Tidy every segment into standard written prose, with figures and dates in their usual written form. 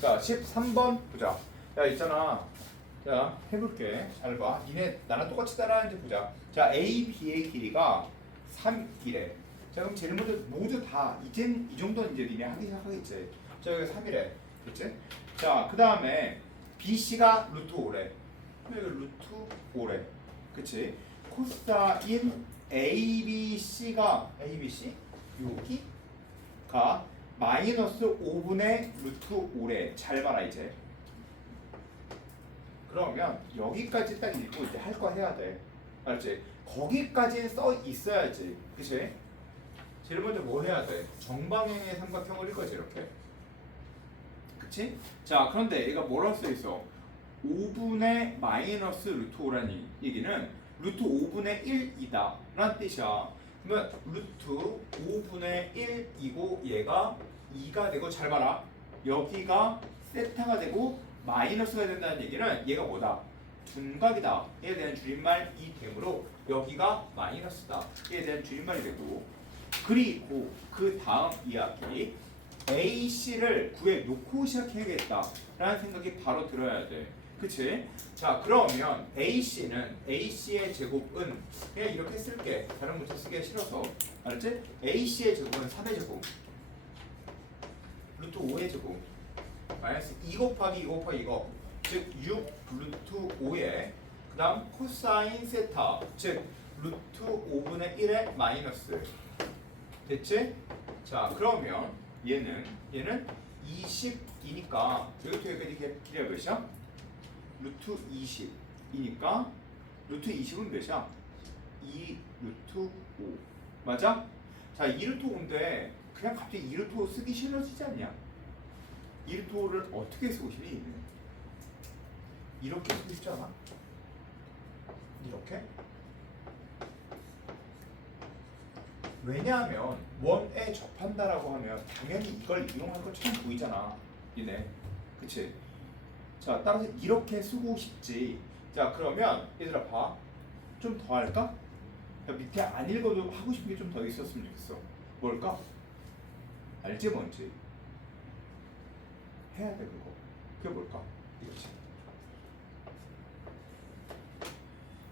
자, 13번 보자. 야, 있잖아. 자, 해볼게. 잘 봐. 니네 나랑 똑같이 따라하는지 보자. 자, A, B의 길이가 3이래. 자, 그럼 제일 먼저 모두 다 이젠 이 정도는 이제 니네 하기 시작하겠지. 자, 여기 3이래. 그치? 자, 그 다음에 BC가 루트 5래. 그럼 여기 루트 5래. 그치? 코사인 ABC가 ABC? 여기가 마이너스 5분의 루트 5래. 잘 봐라 이제. 그러면 여기까지 딱 읽고 이제 할 거 해야 돼. 알았지? 거기까지 써 있어야지. 그치? 제일 먼저 뭐 해야 돼? 정방향의 삼각형을 읽어야지 이렇게. 그치? 자, 그런데 얘가 뭐라고 써 있어? 5분의 마이너스 루트 5라는 얘기는 루트 5분의 1이다 라는 뜻이야. 그러면 루트 5분의 1이고 얘가 2가 되고, 잘 봐라. 여기가 세타가 되고 마이너스가 된다는 얘기는 얘가 뭐다? 둔각이다. 에 대한 줄임말이 되므로 여기가 마이너스다. 에 대한 줄임말이 되고, 그리고 그 다음 이야기 AC를 구해 놓고 시작해야겠다 라는 생각이 바로 들어야 돼. 그치? 자, 그러면 AC의 제곱은 그냥 이렇게 쓸게. 다른 문자 쓰기가 싫어서. 알았지? AC의 제곱은 3의 제곱 루트 5의 제곱 마이너스 2 곱하기 2 곱하기 이거, 즉 6 루트 5에 그 다음 코사인 세타, 즉 루트 5분의 1의 마이너스. 됐지? 자, 그러면 얘는 20이니까 여기부터 여기까지 길이가 몇이야? 루트 20이니까 루트 20은 몇이야? 2 루트 5 맞아? 자, 2 루트 5인데 그냥 갑자기 2 루트 5 쓰기 싫어지지 않냐? 2 루트 5를 어떻게 쓰고 싶니? 이렇게 쓰고 싶지 않아? 이렇게? 왜냐하면 원에 접한다라고 하면 당연히 이걸 이용할 것처럼 보이잖아, 얘네. 그치? 자, 따라서 이렇게 쓰고 싶지. 자, 그러면 얘들아 봐. 좀 더 할까? 야, 밑에 안 읽어도 하고 싶은 게 좀 더 있었으면 좋겠어. 뭘까? 알지 뭔지? 해야 돼 그거. 그게 뭘까? 이거지.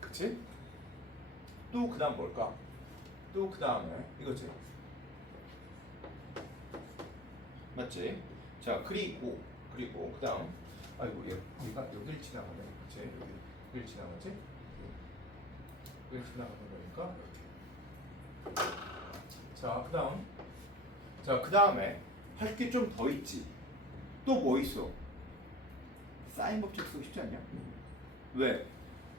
그치? 또 그 다음 뭘까? 또 그 다음에 이거지. 맞지? 자, 그리고 그 다음, 아이고 얘가 여기를 지나가네. 그치? 여기를 지나가지? 여기를 지나가는 거니까 이렇게. 자, 그 다음. 자, 그 다음에 할 게 좀 더 있지. 또 뭐 있어? 사인 법칙 쓰고 싶지 않냐? 왜?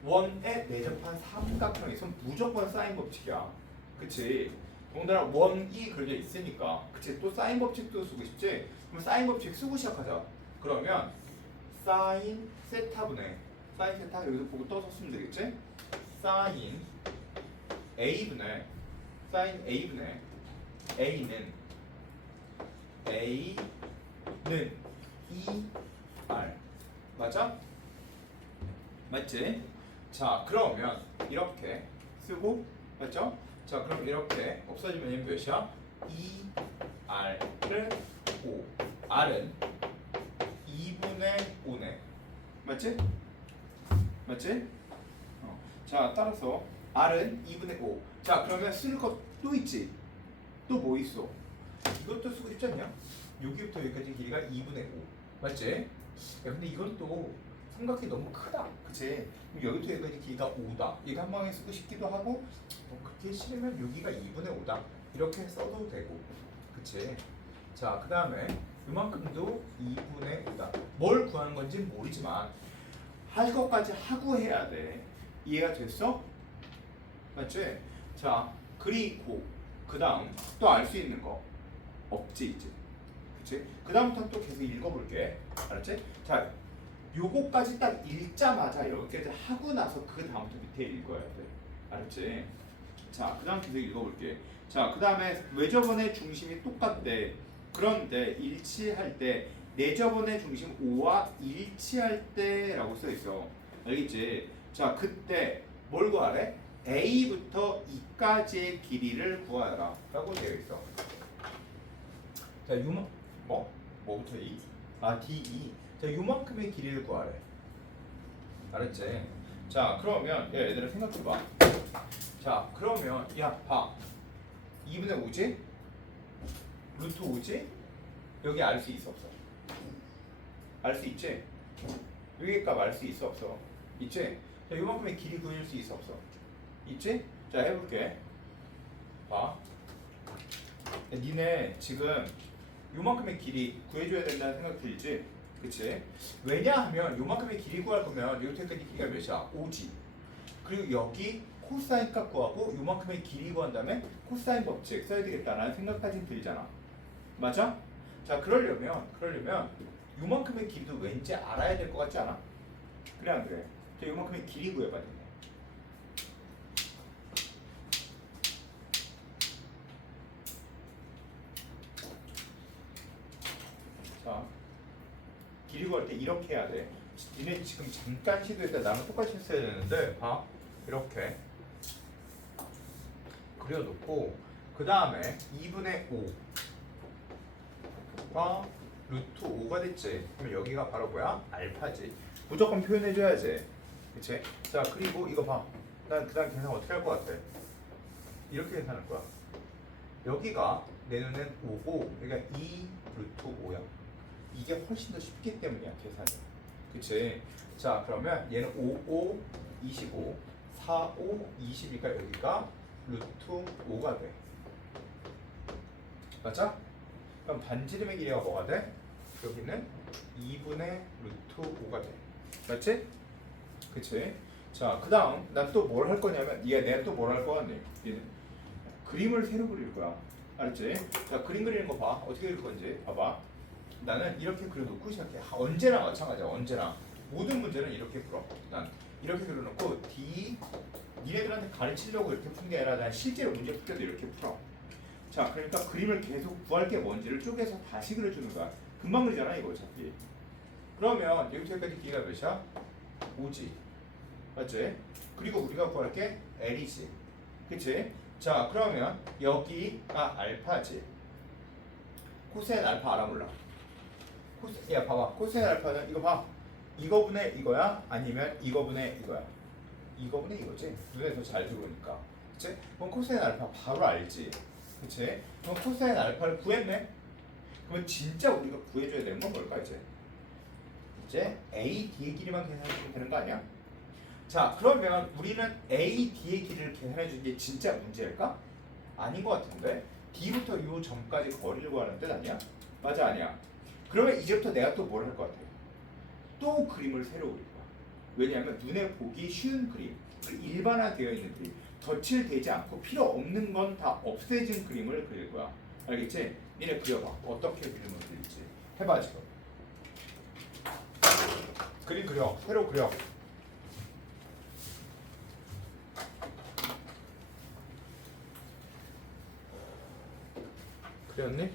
원에 내접한 삼각형에선 무조건 사인 법칙이야. 그치? 더군다나 원이 그려져 있으니까. 그치? 또 사인 법칙도 쓰고 싶지? 그럼 사인 법칙 쓰고 시작하자. 그러면 사인 세타분의 사인 세타 여기서 보고 떠서 쓰면 되겠지? 사인 A분의 사인 A분의 A는 2R 맞아? 맞지? 자, 그러면 이렇게 쓰고, 맞죠? 자, 그럼 이렇게 없어지면 얘는 몇이야? 2R을 5. R은 2분의 5네. 맞지? 맞지? 자, 따라서 R은 2분의 5. 자, 그러면 쓸 것 또 있지? 또 뭐 있어? 이것도 쓰고 싶지 않냐? 여기부터 여기까지 길이가 2분의 5. 맞지? 야, 근데 이것도 삼각형이 너무 크다. 그치? 그럼 여기부터 여기까지 길이가 5다. 이거 한 방에 쓰고 싶기도 하고, 그렇게 싫으면 여기가 2분의 5다. 이렇게 써도 되고. 그치? 자, 그 다음에 이만큼도 2분의 5다. 뭘 구하는 건지 모르지만 할 것까지 하고 해야 돼. 이해가 됐어? 맞지? 자, 그리고 그 다음 또 알 수 있는 거 없지 이제. 그치? 그 다음부터 또 계속 읽어볼게. 알았지? 자, 요거까지 딱 읽자마자 여기까지 하고 나서 그 다음부터 밑에 읽어야 돼. 알았지? 자, 그 다음 계속 읽어볼게. 자, 그 다음에 외접원의 중심이 똑같대. 그런데 일치할 때 내접원의 중심 O와 일치할 때라고 써 있어. 알겠지? 자, 그때 뭘 구하래? A부터 E까지의 길이를 구하라 라고 되어 있어. 자, 뭐부터 E? 아 D2. 자 요만큼의 길이를 구하래. 알았지? 자 그러면 야 얘들아 생각해봐. 자 그러면 야 봐. 2분의 5지? 루트 5지? 여기 알 수 있어 없어? 알 수 있지? 여기 값 알 수 있어 없어? 있지? 자 요만큼의 길이 구할 수 있어 없어? 있지? 자 해볼게. 봐. 야, 니네 지금 요만큼의 길이 구해줘야 된다는 생각 들지? 그치? 왜냐하면 요만큼의 길이 구할 거면 여기까지 길이가 몇이야? 5지. 그리고 여기 코사인 값 구하고 요만큼의 길이 구한 다음에 코사인 법칙 써야 되겠다라는 생각까지 들잖아. 맞아? 자 그러려면 요만큼의 길이도 왠지 알아야 될 것 같지 않아? 그래 안 그래? 자 요만큼의 길이 구해봐야 되네. 자 길이 구할 때 이렇게 해야 돼. 니네 지금 잠깐 시도했다 나랑 똑같이 했어야 되는데 봐 이렇게 그려놓고 그 다음에 2분의 5가 루트 5가 됐지. 그럼 여기가 바로 뭐야? 알파지. 무조건 표현해줘야지. 그치? 자 그리고 이거 봐. 난 그 다음 계산 어떻게 할 것 같아? 이렇게 계산할 거야. 여기가 내 눈엔 5고 여기가 2 루트 5야. 이게 훨씬 더 쉽기 때문이야 계산이. 그치? 자 그러면 얘는 5, 5, 25 4, 5, 20이니까 여기가 루트 5가 돼. 맞아? 그럼 반지름의 길이가 뭐가 돼? 여기는 2분의 루트 5가 돼. 맞지? 그치? 자, 그 다음 난 또 뭘 할 거냐면 내가 또 뭘 할 거 같니? 얘는 그림을 새로 그릴 거야. 알았지? 자, 그림 그리는 거 봐. 어떻게 그릴 건지 봐봐. 나는 이렇게 그려놓고 시작해. 언제나 마찬가지야. 언제나 모든 문제는 이렇게 풀어. 난 이렇게 그려놓고 니네들한테 가르치려고 이렇게 푼 게 아니라 난 실제로 문제 풀 때도 이렇게 풀어. 자 그러니까 그림을 계속 구할 게 뭔지를 쪼개서 다시 그려주는 거야. 금방 그리잖아 이거 어차피. 그러면 여기부터 여기까지 길이가 몇이야? 5지. 맞지? 그리고 우리가 구할 게 L이지. 그치? 자 그러면 여기가 알파지. 코사인 알파 알아 몰라? 야 봐봐. 코사인 알파는 이거 봐. 이거분의 이거야? 아니면 이거분의 이거야? 이거분의 이거지? 눈에 더 잘 들어오니까. 그치? 그럼 코사인 알파 바로 알지? 그치? 그럼 코사인 알파를 구했네? 그러면 진짜 우리가 구해줘야 되는 건 뭘까 이제? 이제 A, D의 길이만 계산해주면 되는 거 아니야? 자 그러면 우리는 A, D의 길이를 계산해준 게 진짜 문제일까? 아닌 것 같은데? D부터 이 점까지 거리를 구하는 뜻 아니야? 맞아 아니야? 그러면 이제부터 내가 또 뭘 할 것 같아? 또 그림을 새로 그릴 거야. 왜냐하면 눈에 보기 쉬운 그림, 일반화되어 있는 그림, 덧칠되지 않고 필요 없는 건 다 없애진 그림을 그릴 거야. 알겠지? 니네 그려봐. 어떻게 그림을 그릴지 해봐 지금. 그림 그려. 새로 그려. 그렸니?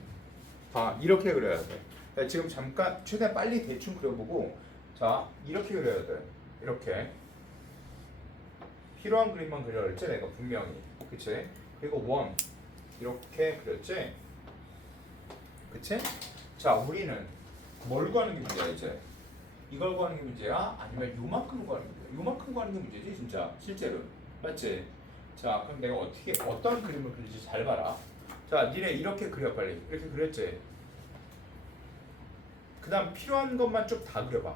봐. 이렇게 그려야 돼. 자, 지금 잠깐 최대한 빨리 대충 그려보고 자 이렇게 그려야 돼. 이렇게. 필요한 그림만 그려 그랬지 내가 분명히. 그치? 그리고 원 이렇게 그렸지? 그치? 자 우리는 뭘 구하는 게 문제야 이제? 이걸 구하는 게 문제야? 아니면 요만큼 구하는 게 문제야? 요만큼 구하는 게 문제지 진짜 실제로. 맞지? 자 그럼 내가 어떤 그림을 그릴지 잘 봐라. 자 니네 이렇게 그려 빨리. 이렇게 그렸지? 그 다음 필요한 것만 쭉 다 그려봐.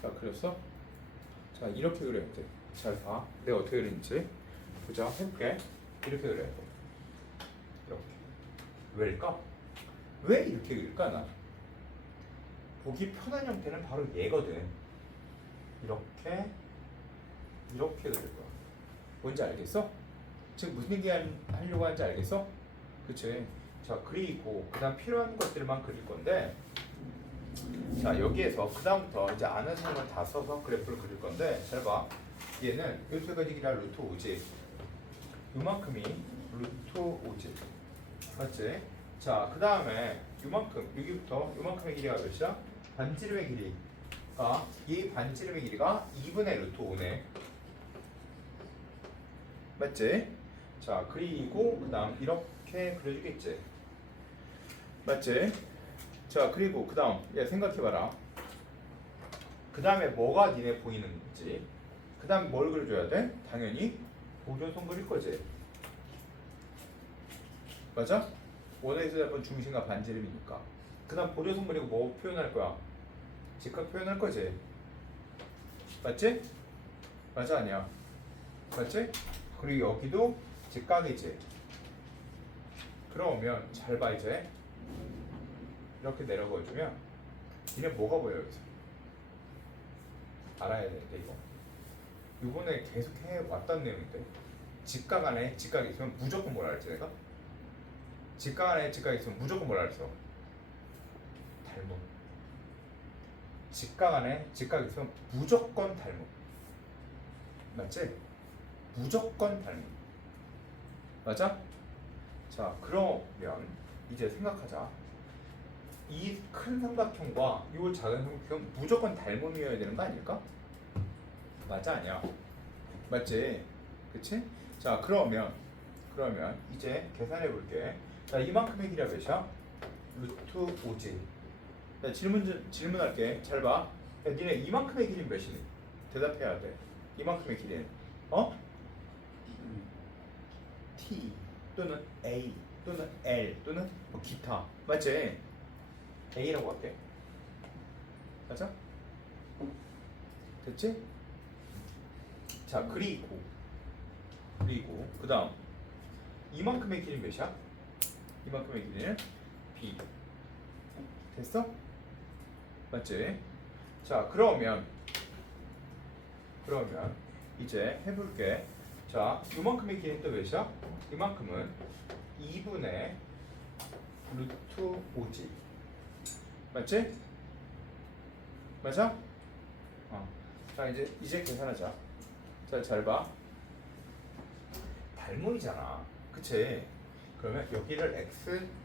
자 그렸어? 자 이렇게 그려야 돼. 잘 봐. 내가 어떻게 그리는지 보자. 해볼게. 이렇게 그려야 돼. 이렇게. 왜일까? 왜 이렇게 그릴까 나? 보기 편한 형태는 바로 얘거든. 이렇게 그릴 거야. 뭔지 알겠어? 지금 무슨 얘기 하려고 하는지 알겠어? 그치? 자 그리고 그 다음 필요한 것들만 그릴 건데 자 여기에서 그 다음부터 이제 아는 사람을 다 써서 그래프를 그릴 건데 잘 봐. 얘는 여기까지 길이가 루트 5지. 요만큼이 루트 5지. 맞지? 자 그 다음에 요만큼 여기부터 요만큼의 길이가 몇이야? 반지름의 길이가 이 반지름의 길이가 2분의 루트 5네. 맞지? 자 그리고 그 다음 이렇게 그려주겠지. 맞지? 자 그리고 그 다음 야 생각해봐라. 그 다음에 뭐가 니네 보이는지. 그 다음 뭘 그려줘야 돼? 당연히 보조선 그릴 거지. 맞아? 원에서 잡은 중심과 반지름이니까. 그 다음 보조선 그리고 뭐 표현할 거야? 직각 표현할 거지. 맞지? 맞아 아니야? 맞지? 그리고 여기도 직각이지. 그러면 잘 봐 이제. 이렇게 내려보여주면 니네 뭐가 보여 여기서? 알아야 되는데 이거. 이번에 계속 해왔던 내용인데 직각 안에 직각이 있으면 무조건 뭐라 그랬지 내가? 직각 안에 직각이 있으면 무조건 뭐라 그랬어? 닮음. 직각 안에 직각이 있으면 무조건 닮음. 맞지? 무조건 닮음. 맞아? 자 그러면 이제 생각하자. 이 큰 삼각형과 이 작은 삼각형은 무조건 닮음이어야 되는 거 아닐까? 맞아 아니야? 맞지? 그치? 자 그러면 이제 계산해 볼게. 자 이만큼의 길이가 몇이야? 루트 5지. 자 질문할게. 잘 봐. 야, 니네 이만큼의 길이는 몇이니? 대답해야 돼. 이만큼의 길이는 어? T 또는 A 또는 L 또는 뭐 기타. 맞지? A라고 할게. 맞아? 됐지? 자 그리고 그 다음 이만큼의 길이는 몇이야? 이만큼의 길이는 B. 됐어? 맞지? 자 그러면 이제 해볼게. 자 이만큼의 길이는 또 몇이야? 이만큼은 2분의 루트 5지. 맞지? 맞아? 자 이제 계산하자. 자 잘 봐. 닮음이잖아. 그치? 그러면 여기를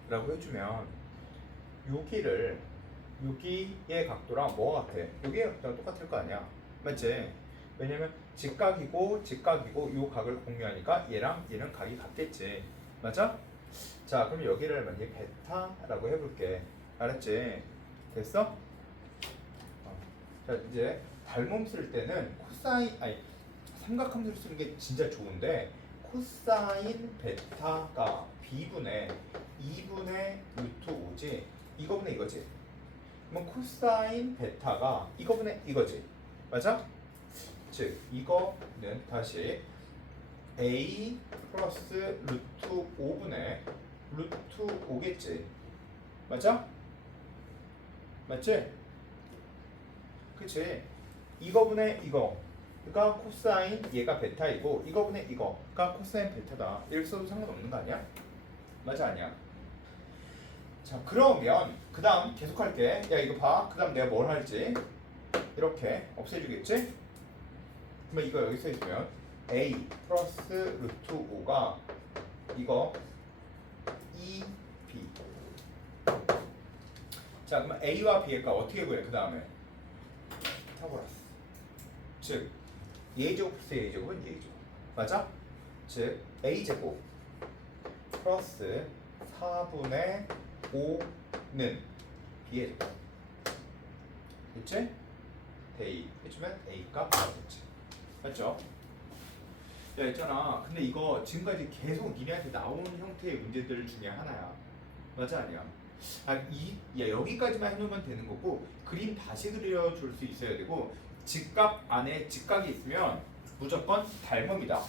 x라고 해주면 여기의 각도랑 뭐가 같아? 여기의 각도랑 똑같을 거 아니야. 맞지? 왜냐면 직각이고 이 각을 공유하니까 얘랑 얘는 각이 같겠지. 맞아? 자 그럼 여기를 만약에 베타라고 해볼게. 알았지? 됐어? 자 이제 닮음 쓸 때는 삼각함수를 쓰는 게 진짜 좋은데 코사인 베타가 b분의 2분의 루트 5지. 이거분의 이거지. 그럼 코사인 베타가 이거분의 이거지. 맞아? 즉 이거는 다시 a 플러스 루트 5분의 루트 5겠지. 맞아? 맞지? 그치? 이거분의 이거가 코사인 얘가 베타이고 이거분의 이거가 코사인 베타다. 이렇게 써도 상관없는 거 아니야? 맞아 아니야? 자 그러면 그 다음 계속할게. 야 이거 봐. 그 다음 내가 뭘 할지 이렇게 없애주겠지? 그러면 이거 여기 써있으면 a 플러스 루트 5가 이거 2b. 자 그러면 a와 b의 값 어떻게 구해? 그 다음에 타고라스. 즉 a제곱 플러스 a제곱은 a제곱. 맞아? 즉 a제곱 플러스 4분의 5는 b의 제곱. 됐지? 대입 해주면 a 값 나오겠지. 맞죠? 야 있잖아. 근데 이거 지금까지 계속 니네한테 나온 형태의 문제들 중에 하나야. 맞아 아니야? 야 여기까지만 해놓으면 되는 거고 그림 다시 그려줄 수 있어야 되고 직각 안에 직각이 있으면 무조건 닮음이다.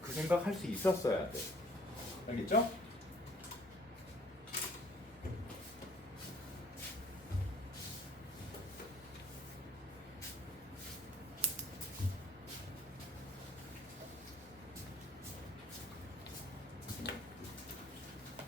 그 생각 할 수 있었어야 돼. 알겠죠?